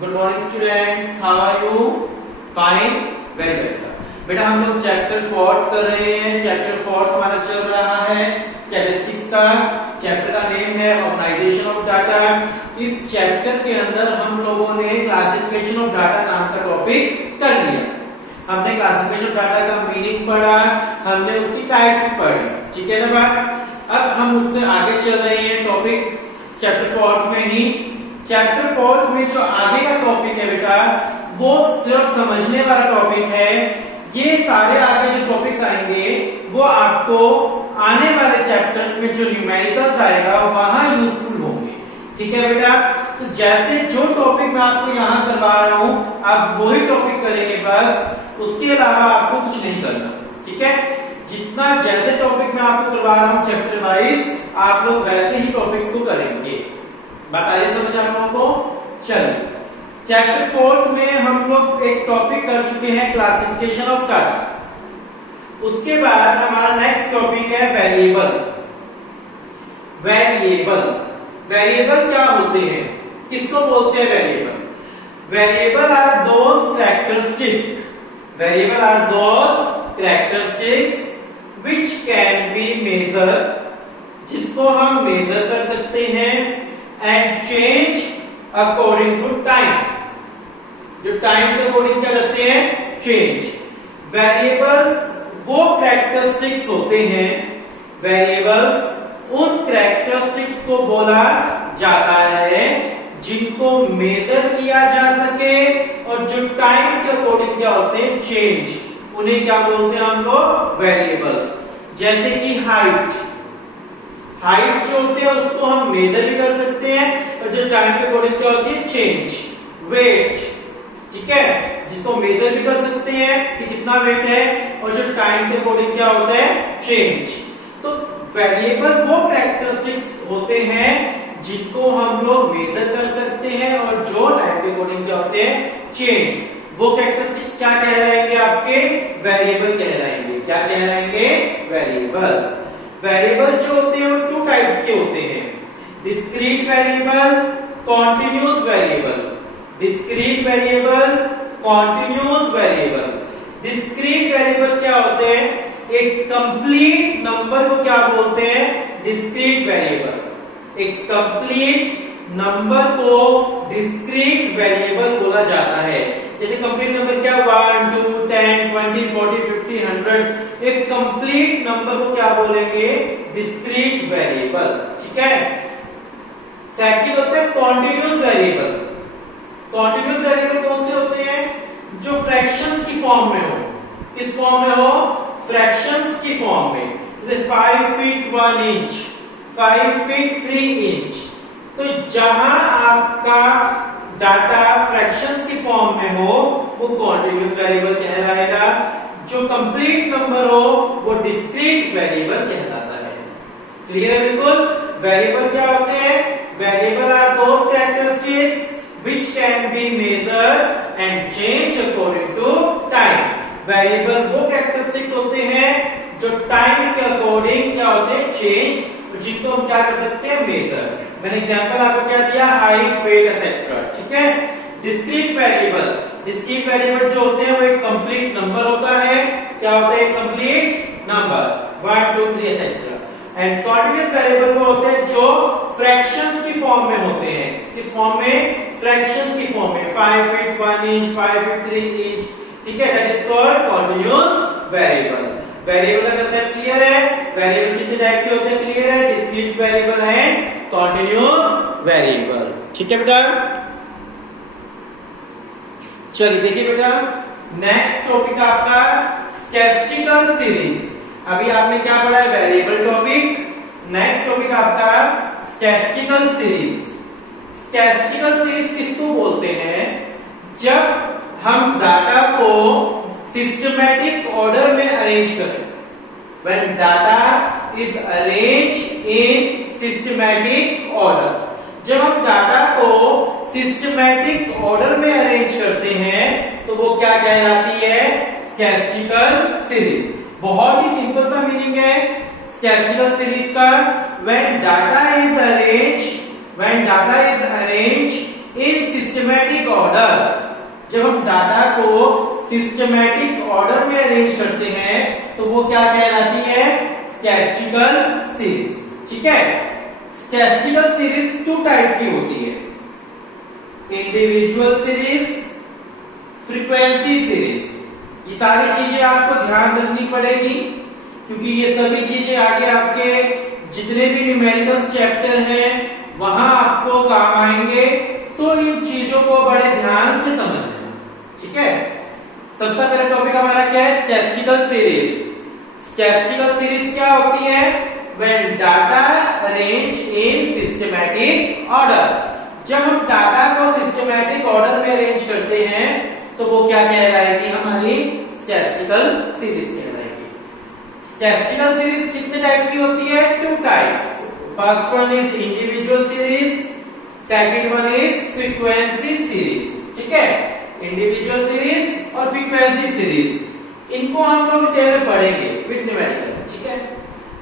Good morning students, how are you? Fine, very well. बेटा हम लोग चैप्टर 4 कर रहे हैं। चैप्टर 4 हमारा चल रहा है स्टैटिस्टिक्स का। चैप्टर का नेम है ऑर्गेनाइजेशन ऑफ डाटा। इस चैप्टर के अंदर हम लोगों ने क्लासिफिकेशन ऑफ डाटा नाम का टॉपिक कर लिया। हमने क्लासिफिकेशन ऑफ डाटा का मीनिंग पढ़ा, हमने उसकी टाइप्स पढ़ी, ठीक है ना बात। अब हम उससे आगे चल रहे हैं टॉपिक चैप्टर 4 में ही। चैप्टर 4 में जो आगे का टॉपिक है बेटा वो सिर्फ समझने वाला टॉपिक है। ये सारे आगे जो टॉपिक्स आएंगे वो आपको आने वाले चैप्टर्स में जो न्यूमेरिकल्स आएगा वहां यूजफुल होंगे, ठीक है बेटा। तो जैसे जो टॉपिक मैं आपको यहाँ करवा रहा हूँ आप वही टॉपिक करेंगे बस, उसके अलावा आपको कुछ नहीं करना, ठीक है। जितना जैसे टॉपिक मैं आपको करवा रहा हूँ चैप्टर वाइज आप लोग वैसे ही टॉपिक्स को करेंगे। बात आ रही समझ आप लोगों को? चलिए चैप्टर 4 में हम लोग एक टॉपिक कर चुके हैं क्लासिफिकेशन ऑफ डाटा। उसके बाद हमारा नेक्स्ट टॉपिक है वेरिएबल। वेरिएबल वेरिएबल क्या होते हैं, किसको बोलते हैं variable? Variable are those characteristics, variable are those characteristics which can be measured, जिसको हम मेजर कर सकते हैं and change according to time, जो टाइम के अकॉर्डिंग क्या करते हैं? चेंज। वेरिएबल्स वो कैरेक्टरिस्टिक्स होते हैं, वेरिएबल्स उन कैरेक्टरिस्टिक्स को बोला जाता है जिनको मेजर किया जा सके और जो टाइम के अकॉर्डिंग क्या होते हैं? चेंज। उन्हें क्या बोलते हैं हम लोग? वेरिएबल्स। जैसे कि हाइट, हाइट जो होते हैं उसको हम मेजर भी कर सकते हैं और जो टाइम के अकॉर्डिंग क्या होती है? चेंज। वेट, ठीक है, जिसको मेजर भी कर सकते हैं कि कितना वेट है और जो टाइम के अकॉर्डिंग क्या होता है? चेंज। तो वेरिएबल वो कैरेक्टरिस्टिक्स होते हैं जिनको हम लोग मेजर कर सकते हैं और जो टाइम के अकॉर्डिंग क्या होते हैं? चेंज। वो कैरेक्टरिस्टिक्स क्या कहलाएंगे? आपके वेरिएबल कहलाएंगे। क्या कहलाएंगे? वेरिएबल। वेरिएबल जो होते हैं वो टू टाइप्स के होते हैं, discrete variable, continuous variable. Discrete variable, continuous variable. Discrete variable क्या होते हैं? एक कंप्लीट नंबर को क्या बोलते हैं? Discrete variable. एक कंप्लीट नंबर को डिस्क्रीट वेरिएबल बोला जाता है। जैसे कंप्लीट नंबर क्या? 1 2 10 20 40 50 100। एक कंप्लीट नंबर को क्या बोलेंगे? डिस्क्रीट वेरिएबल, ठीक है। सेकंड होता है कॉन्टिन्यूअस वेरिएबल। कॉन्टिन्यूअस वेरिएबल कौन से होते हैं? जो फ्रैक्शंस की फॉर्म में हो। किस फॉर्म में हो? फ्रैक्शंस की फॉर्म में। जैसे 5 फीट 1 इंच, 5 फीट 3 इंच। तो जहां आपका डाटा फ्रैक्शंस की फॉर्म में हो वो कॉन्टिन्यूअस वेरिएबल कहलाएगा। जो कंप्लीट नंबर हो वो डिस्क्रीट वेरिएबल कहलाता है। क्लियर है बिल्कुल? वेरिएबल क्या होते हैं? Variable are those characteristics which can be measured and change according to time. Variable वो कैरेक्टरिस्टिक्स होते हैं जो टाइम के अकॉर्डिंग क्या होते हैं? चेंज, जिनको हम क्या कर सकते हैं? मेजर। मैंने एग्जांपल आपको क्या दिया? हाइट, वेट एक्सेट्रा, ठीक है। डिस्क्रीट वेरिएबल, डिस्क्रीट वेरिएबल जो होते हैं वो एक कंप्लीट नंबर होता है। क्या होता है? Complete number 1 2 3 etcetera. And continuous variable वो होते हैं जो फ्रैक्शंस की फॉर्म में होते हैं। किस फॉर्म में? फ्रैक्शंस की फॉर्म में। 5 फीट 1 इंच, 5 फीट 3 इंच, ठीक है। That is called continuous variable. Variable का कंसेप्ट क्लियर है? वेरिएबल कितने टाइप के होते हैं? क्लियर है? Discrete variable and continuous variable, ठीक है बेटा। चलिए देखिए बेटा नेक्स्ट टॉपिक आपका स्टैटिस्टिकल सीरीज। अभी आपने क्या पढ़ा है? Variable topic. नेक्स्ट टॉपिक आपका स्टैटिस्टिकल सीरीज। स्टैटिस्टिकल सीरीज किसको बोलते हैं? जब हम डाटा को सिस्टमैटिक ऑर्डर में अरेंज करें। When data is arranged in systematic order, जब हम डाटा को सिस्टमैटिक ऑर्डर में अरेंज करते हैं तो वो क्या कहलाती है? Statistical series. बहुत ही सिंपल सा मीनिंग है स्टैटिस्टिकल सीरीज का। When data is arranged in systematic order, जब हम डाटा को सिस्टमैटिक ऑर्डर में अरेंज करते हैं तो वो क्या कहलाती है? Statistical series. ठीक है, स्टैटिस्टिकल सीरीज 2 टाइप की होती है, इंडिविजुअल सीरीज, फ्रीक्वेंसी सीरीज। ये सारी चीजें आपको ध्यान रखनी पड़ेगी क्योंकि ये सभी चीजें आगे आपके जितने भी न्यूमेरिकल चैप्टर हैं वहां आपको काम आएंगे। सो इन चीजों को बड़े ध्यान से समझ लेना। ठीक है, सबसे पहला टॉपिक हमारा क्या है? Statistical series. स्टैटिस्टिकल सीरीज क्या होती है? When data arranged in systematic order। जब हम डाटा को सिस्टमैटिक ऑर्डर में अरेंज करते हैं तो वो क्या कहलाएगी? हमारी स्टैटिस्टिकल सीरीज कहलाएगी। स्टैटिस्टिकल सीरीज कितने टाइप की होती है? 2 types. First one is individual series, second one is frequency series. ठीक है, इंडिविजुअल सीरीज और फ्रीक्वेंसी सीरीज, इनको हम लोग डिटेल में पढ़ेंगे विद न्यूमेरिकल। ठीक है,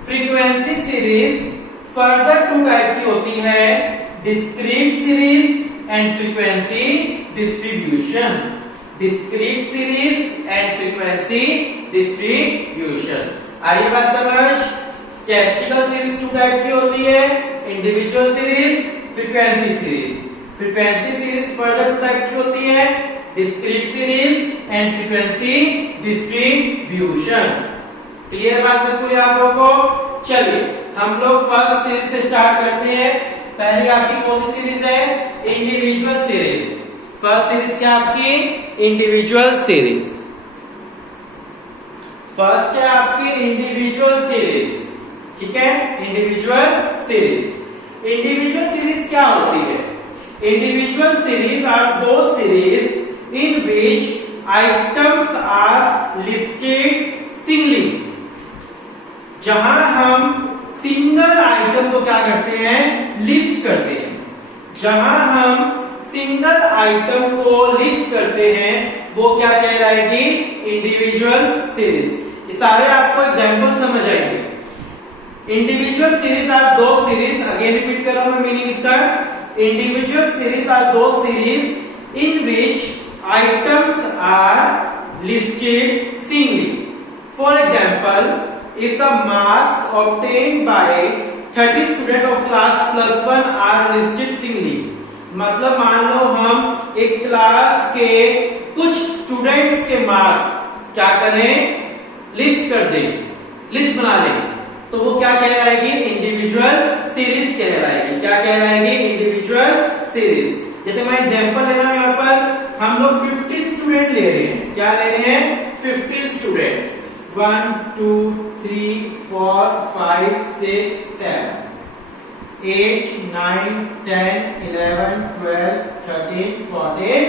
फ्रीक्वेंसी सीरीज फर्दर 2 टाइप की होती है, discrete series and frequency distribution. Discrete series and frequency distribution. आइए बात समझ। स्टैटिस्टिकल सीरीज 2 टाइप की होती है, individual series, frequency series. Frequency series further 2 type की होती है, discrete series and frequency distribution. Clear बात बिल्कुल आप लोगों को? चलिए हम लोग फर्स्ट सीरीज से स्टार्ट करते हैं। पहली आपकी कौन सी सीरीज है? Individual series. फर्स्ट सीरीज क्या आपकी? Individual series. फर्स्ट है आपकी इंडिविजुअल सीरीज। ठीक है, इंडिविजुअल सीरीज। इंडिविजुअल सीरीज क्या होती है? Individual series are those series in which items are listed singly. जहां हम सिंगल आइटम को क्या करते हैं? लिस्ट करते हैं। जहां हम सिंगल आइटम को लिस्ट करते हैं वो क्या कहलाएगी? Individual series. ये सारे आपको एग्जांपल समझ आएंगे। Individual series are those series, again repeat कर रहा हूं मैं मीनिंग इसका। Individual series are those series in which items are listed singly. For example, if the marks obtained by 30 student of class +1 are listed singly। मतलब मान लो हम एक class के कुछ स्टूडेंट्स के मार्क्स क्या करें? लिस्ट कर दें, लिस्ट बना लें, तो वो क्या कहलाएगी? इंडिविजुअल सीरीज कहलाएगी। क्या कहलाएगी? Individual series. जैसे मैं एग्जांपल ले रहा हूं, यहाँ पर हम लोग 15 स्टूडेंट ले रहे हैं। क्या ले रहे हैं? 15 स्टूडेंट। 1 2 3 4 5 6 7 8 9 10 11 12 13 14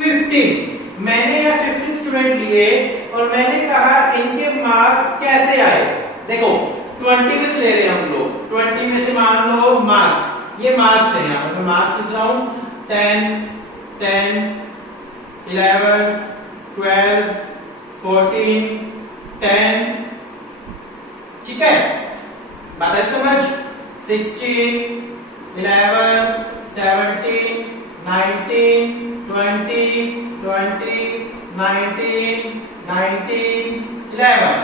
15। मैंने यहाँ 15 स्टूडेंट लिए और मैंने कहा इनके मार्क्स कैसे आए? देखो 20 में से ले रहे हैं हम लोग। 20 में से मान लो मार्क्स, ये मार्क्स है, यहाँ पर मैं मार्क्स लिख रहा हूं 10 10 11 12 14 10। ठीक है, बात है समझ? 16 11 17 19 20 20 19 19 11।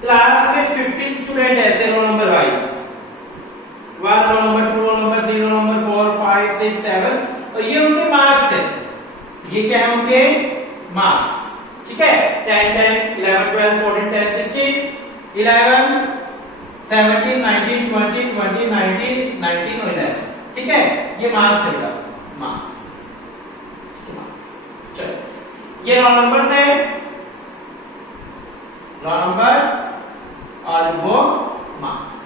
क्लास में 15 स्टूडेंट ऐसे roll number wise, 1 roll number, 2 roll number, 3 roll number, 4 5 6 7, और ये उनके मार्क्स है। ये क्या है? उनके मार्क्स। ठीक है, 10 10 11 12 14 10 16 11 17 19 20 20 19 19 और 11। ठीक है, ये मार्क्स है, मार्क्स। चलो ये रोल नंबर्स है, रोल नंबर्स और वो मार्क्स।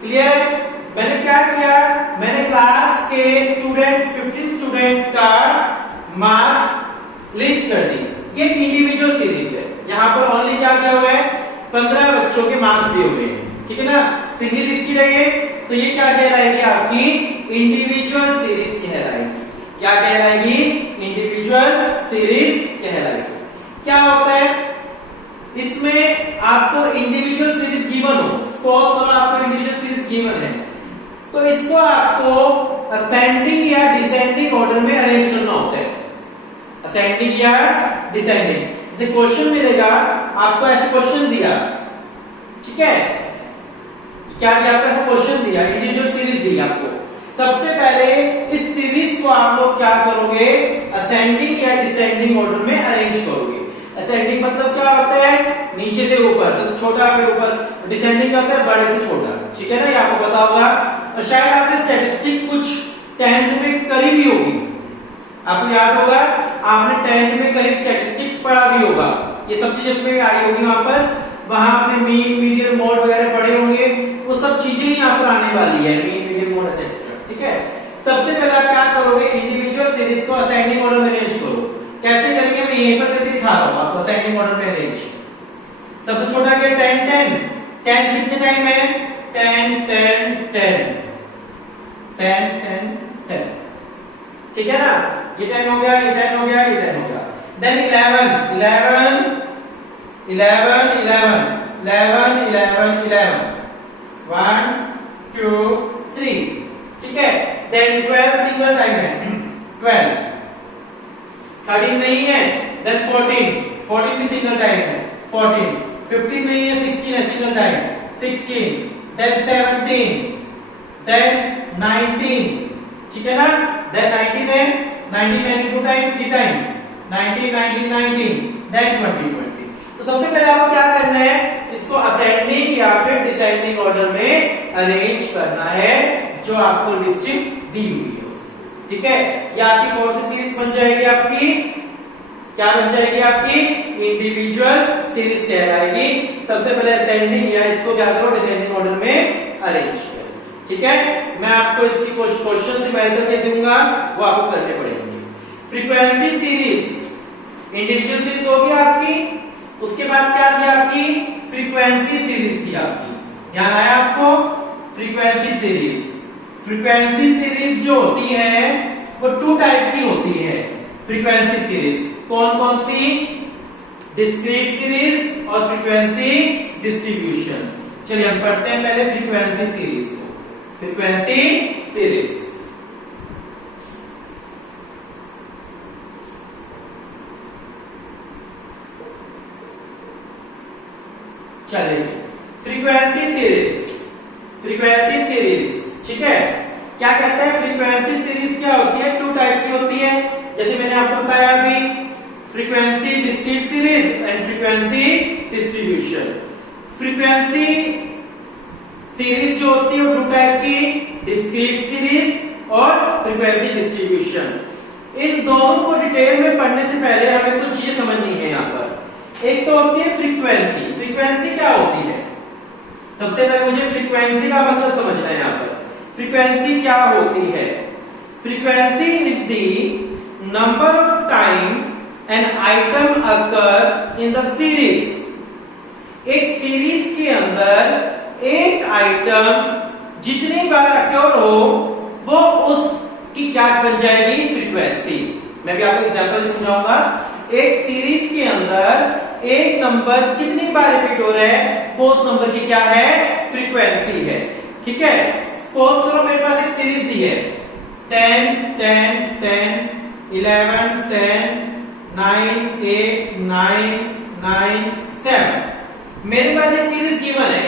क्लियर? मैंने क्या किया? मैंने क्लास के स्टूडेंट्स 15 स्टूडेंट्स का मार्क्स लिस्ट कर दी। ये इंडिविजुअल सीरीज है। यहाँ पर ओनली क्या दिया हुआ है? 15 बच्चों के मार्क्स दिए हुए हैं। ठीक है ना, सिंगल लिस्टेड है ये, तो ये क्या कहलाएगी? आपकी इंडिविजुअल सीरीज कहलाएगी। क्या कहलाएगी? इंडिविजुअल सीरीज कहलाएगी। क्या होता है इसमें? आपको इंडिविजुअल सीरीज गिवन हो, सपोज करो आपको इंडिविजुअल सीरीज गिवन है, तो इसको आपको असेंडिंग या डिसेंडिंग ऑर्डर में अरेंज करना होता है, असेंडिंग या डिसेंडिंग। जैसे क्वेश्चन मिलेगा आपको, ऐसे क्वेश्चन दिया, ठीक है, क्या दिया आपको, ऐसा क्वेश्चन दिया, इंडिविजुअल सीरीज दी आपको। सबसे पहले इस सीरीज को आप लोग क्या करोगे, असेंडिंग या डिसेंडिंग ऑर्डर में अरेंज करोगे। असेंडिंग मतलब क्या होता है, नीचे से ऊपर, सबसे छोटा फिर ऊपर। डिसेंडिंग क्या होता है, बड़े से छोटा, ठीक है ना, ये आपको पता होगा। और शायद आपने स्टैटिस्टिक कुछ 10th में करी भी होगी, आपको याद होगा, आपने 10th में कहीं स्टैटिस्टिक्स पढ़ा भी होगा, ये सब चीजें उसमें आई होगी। वहां पर वहां आपने मीन, मीडियन, मोड वगैरह पढ़े होंगे, वो सब चीजें ही यहाँ पर आने वाली है, मीन, मीडियन, मोड एक्सेट्रा, ठीक है। सबसे पहले आप क्या करोगे, इंडिविजुअल सीरीज को असेंडिंग ऑर्डर में अरेंज करो। कैसे करेंगे, मैं यहीं पर करके दिखा रहा हूँ आपको, असेंडिंग ऑर्डर में अरेंज। सबसे छोटा क्या, 10 10 10 कितने टाइम है, 10 10 10 10 10 10, ठीक है ना, ये 10 हो गया, ये 10 हो गया, ये 10 हो गया। देन 11 11 11 11 11 11 11 1 2 3, ठीक है। देन 12 सिंगल टाइम है, 12। 13 नहीं है, देन 14 14 भी सिंगल टाइम है, 14। 15 नहीं है, 16 है सिंगल टाइम, 16। देन 17, देन 19, ठीक है ना, देन 19 है, 19 92 टाइम, 3 टाइम, 19 19 19, देन 20 20। तो सबसे पहले आपको क्या करना है, इसको असेंडिंग या फिर डिसेंडिंग ऑर्डर में अरेंज करना है, जो आपको लिस्टिंग दी हुई है, ठीक है। ये आपकी कौन सी सीरीज बन जाएगी, आपकी क्या बन जाएगी, आपकी इंडिविजुअल सीरीज कहलाएगी। सबसे पहले असेंडिंग या इसको क्या करो, डिसेंडिंग ऑर्डर में अरेंज करो, ठीक है। मैं आपको इसकी क्वेश्चन से मैं करके दूंगा, वो आपको करने पड़ेंगे। फ्रीक्वेंसी सीरीज, इंडिविजुअल सीरीज होगी आपकी, उसके बाद क्या थी आपकी, फ्रीक्वेंसी सीरीज थी आपकी, ध्यान आया आपको, फ्रीक्वेंसी सीरीज। फ्रीक्वेंसी सीरीज जो होती है वो 2 टाइप की होती है, फ्रीक्वेंसी सीरीज। कौन कौन सी, डिस्क्रीट सीरीज और फ्रीक्वेंसी डिस्ट्रीब्यूशन। चलिए हम पढ़ते हैं पहले फ्रीक्वेंसी सीरीज को। फ्रीक्वेंसी सीरीज, चलिए फ्रीक्वेंसी सीरीज, फ्रीक्वेंसी सीरीज, ठीक है। क्या कहते हैं, फ्रीक्वेंसी सीरीज क्या होती है, 2 टाइप की होती है, जैसे मैंने आपको बताया अभी, frequency discrete series and frequency distribution. Frequency series जो होती है वो 2 टाइप की, डिस्क्रीट सीरीज और फ्रीक्वेंसी डिस्ट्रीब्यूशन। इन दोनों को डिटेल में पढ़ने से पहले हमें कुछ चीजें समझनी है यहाँ पर। एक तो होती है फ्रीक्वेंसी। फ्रीक्वेंसी क्या होती है, सबसे पहले मुझे फ्रीक्वेंसी का मतलब समझना है यहाँ पर। फ्रीक्वेंसी क्या होती है, frequency is the number of time an item occur in the series. एक सीरीज के अंदर एक आइटम जितनी बार अक्योर हो वो उसकी क्या बन जाएगी, फ्रीक्वेंसी। मैं भी आपको एग्जांपल समझाऊंगा। एक सीरीज के अंदर एक नंबर कितनी बार रिपीट हो रहा है, वो उस नंबर की क्या है, फ्रीक्वेंसी है, ठीक है। सपोज करो मेरे पास एक सीरीज दी है 10 10 10 11 10 9 8 9 9 7। मेरे पास एक सीरीज गिवन है,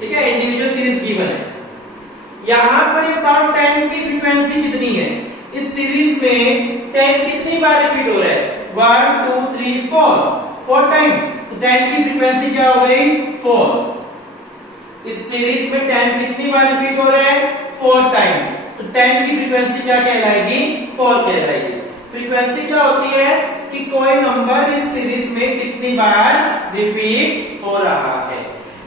ठीक है, इंडिविजुअल सीरीज गिवन है। यहां पर ये बताओ 10 की फ्रीक्वेंसी कितनी है, इस सीरीज में 10 कितनी बार रिपीट हो रहा है, 1 2 3 4 टाइम। तो 10 की फ्रीक्वेंसी क्या हो गई, 4। इस सीरीज में 10 कितनी बार रिपीट हो रहा है, 4 टाइम। तो 10 की फ्रीक्वेंसी क्या कहलाएगी, 4 कहलाएगी। फ्रीक्वेंसी क्या होती है कि कोई नंबर इस सीरीज में कितनी बार रिपीट हो रहा है।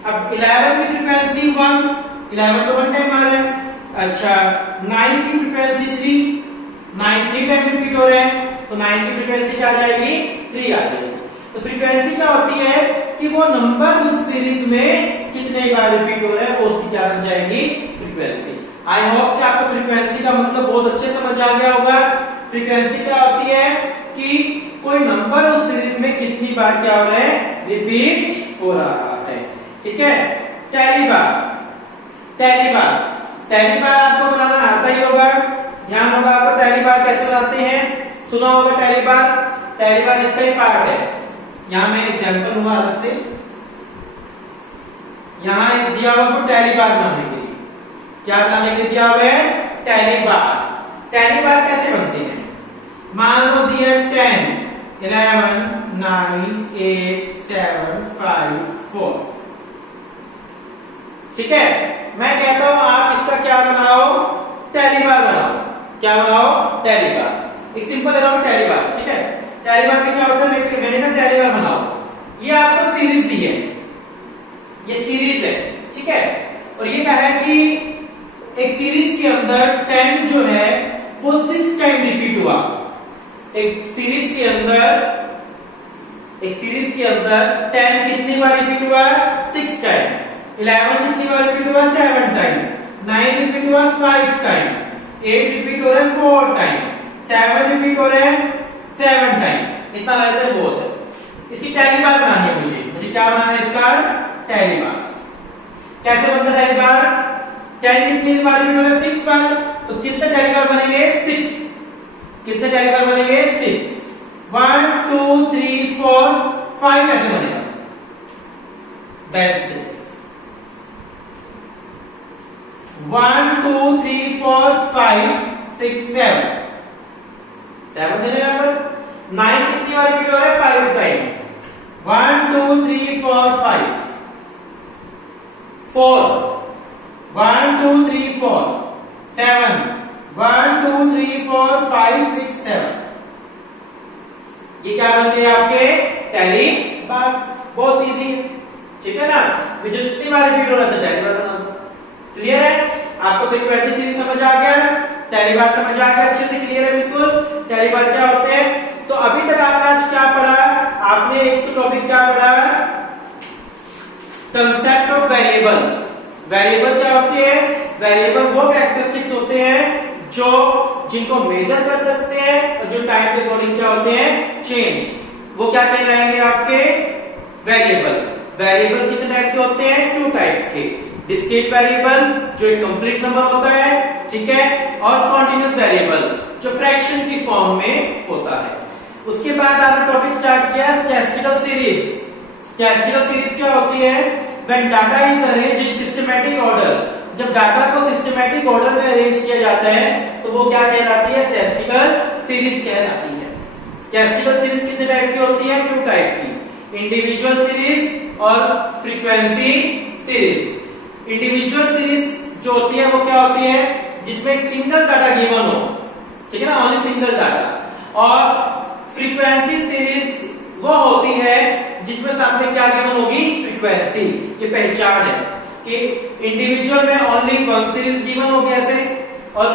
अब 11 की फ्रीक्वेंसी 1, 11 तो 1 टाइम आ रहा है। अच्छा 9 की फ्रीक्वेंसी 3, 9 3 टाइम रिपीट हो रहा है, तो 9 की फ्रीक्वेंसी क्या आ जाएगी, 3 आ जाएगी। तो फ्रीक्वेंसी क्या होती है कि वो नंबर उस सीरीज में कितने बार रिपीट हो रहा है, वो उसकी क्या बन जाएगी, फ्रीक्वेंसी। आई होप कि आपको फ्रीक्वेंसी का मतलब बहुत अच्छे समझ आ गया होगा। फ्रीक्वेंसी क्या होती है कि कोई नंबर उस सीरीज में कितनी बार क्या हो रहा है, रिपीट हो रहा है, ठीक है। टेली बार, टेली बार टैली बार आपको बनाना आता ही होगा, ध्यान होगा आपको टैली बार कैसे बनाते हैं, सुना होगा टैली बार इसका ही पार्ट है। यहां मैं एग्जांपल हुआ अलग से, यहां एक दिया हुआ आपको टैली बार बनाने के लिए, क्या बनाने के लिए दिया हुआ है, टैली बार। टैली बार कैसे बनते हैं, मान लो दिया 10 11 9 8 7 5 4, ठीक है। मैं कहता हूं आप इसका क्या बनाओ, टैली बार बनाओ। क्या बनाओ, टैली बार। एक सिंपल ले लो टैली बार, ठीक है। टैली बार में क्या होता है, मैंने ना टैली बार बनाओ, ये आपको सीरीज दी है, ये सीरीज है, ठीक है। और ये क्या है कि एक सीरीज के अंदर 10 जो है वो 6 टाइम रिपीट हुआ। एक सीरीज के अंदर 10 कितनी बार रिपीट हुआ, 6 टाइम। 11 कितनी बार रिपीट हुआ, 7 टाइम। 9 रिपीट हुआ 5 टाइम। 8 रिपीट हो रहा है 4 टाइम। 7 रिपीट हो रहा है 7 टाइम। इतना लगता है बहुत है। इसकी टैली बार बनानी है मुझे क्या बनाना है, इसका टैली बार। कैसे बनता है टैली बार, 10 कितनी बार रिपीट हो रहा है, 6 बार, तो कितने टैली बार बनेंगे, 6। कितने टैली बार बनेंगे, 6। 1 2 3 4 5 ऐसे बनेगा, दैट्स 6। 1 2 3 4 5 6 7 7 थे यहां पर। 9 कितनी बार रिपीट हो रहा है, 5 टाइम। 1 2 3 4 5 4 1 2 3 4 7 1 2 3 4 5 6 7, ये क्या बन गए आपके टैली बार। बहुत इजी है, ठीक है ना। जो जितनी बार रिपीट हो रहा था टैली बार बना दो। क्लियर है, आपको फ्रीक्वेंसी सीरीज समझ आ गया, टैली बार समझ आ गया, अच्छे से क्लियर है बिल्कुल। टैली बार क्या होते हैं, तो अभी तक आपने आज क्या पढ़ा, आपने एक तो टॉपिक क्या पढ़ा, कंसेप्ट ऑफ वेरिएबल। वेरिएबल क्या होती है, वेरिएबल वो कैरेक्टरिस्टिक्स होते हैं जिनको मेजर कर सकते हैं और जो टाइम के अकॉर्डिंग क्या होते हैं, चेंज। वो क्या कहलाएंगे आपके वेरिएबल। वेरिएबल कितने टाइप के होते हैं, 2 टाइप्स के। डिस्क्रीट वेरिएबल जो एक कंप्लीट नंबर होता है, ठीक है, और कॉन्टिन्यूस वेरिएबल जो फ्रैक्शन की फॉर्म में होता है। उसके बाद आपने टॉपिक स्टार्ट किया स्टैटिस्टिकल सीरीज। स्टैटिस्टिकल सीरीज क्या होती है, when data is arranged in systematic order. जब डाटा को सिस्टमैटिक ऑर्डर में अरेंज किया जाता है तो वो क्या कहलाती है, स्टैटिस्टिकल सीरीज कहलाती है। स्टैटिस्टिकल सीरीज कितने टाइप की होती है, 2 टाइप की, इंडिविजुअल सीरीज और फ्रीक्वेंसी सीरीज। इंडिविजुअल सीरीज जो होती है वो क्या होती है, जिसमें एक सिंगल डाटा गिवन हो, ठीक है ना, ओनली सिंगल डाटा। और फ्रीक्वेंसी सीरीज वो होती है जिसमें साथ में क्या गिवन होगी, फ्रीक्वेंसी। ये पहचान है कि इंडिविजुअल में ओनली 1 सीरीज गिवन होगी ऐसे, और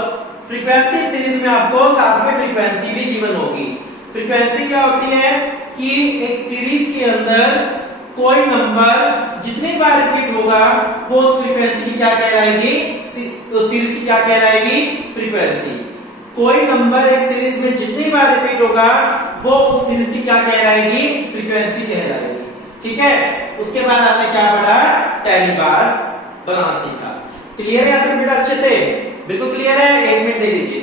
फ्रीक्वेंसी सीरीज में आपको साथ में फ्रीक्वेंसी भी गिवन होगी। फ्रीक्वेंसी क्या होती है कि एक सीरीज के अंदर कोई नंबर जितनी बार रिपीट होगा वो उस फ्रीक्वेंसी की क्या कहलाएगी, उस सीरीज की क्या कहलाएगी, फ्रीक्वेंसी। कोई नंबर एक सीरीज में जितनी बार रिपीट होगा वो उस सीरीज की क्या कहलाएगी, फ्रीक्वेंसी कहलाएगी, ठीक है। उसके बाद आपने क्या पढ़ा, टैली बार्स बनाना सीखा। क्लियर है यहाँ तक बेटा, अच्छे से बिल्कुल क्लियर है। 1 मिनट दे दीजिए।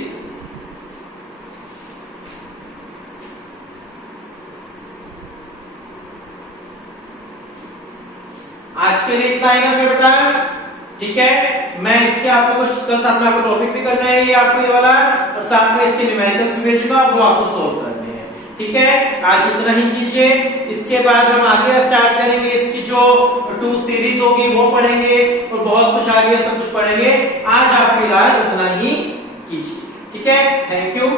आज के लिए इतना ही बेटा, ठीक है। मैं इसके आपको कुछ कल साथ में आपको टॉपिक भी करना है, ये आपको ये वाला, और साथ में इसके न्यूमेरिकल्स भी भेजूंगा, वो आपको सोल्व करने हैं, ठीक है। आज इतना ही कीजिए। इसके बाद हम आगे स्टार्ट करेंगे, इसकी जो 2 सीरीज होगी वो पढ़ेंगे और बहुत कुछ आगे सब कुछ पढ़ेंगे। आज आप फिलहाल इतना ही कीजिए, ठीक है। Thank you.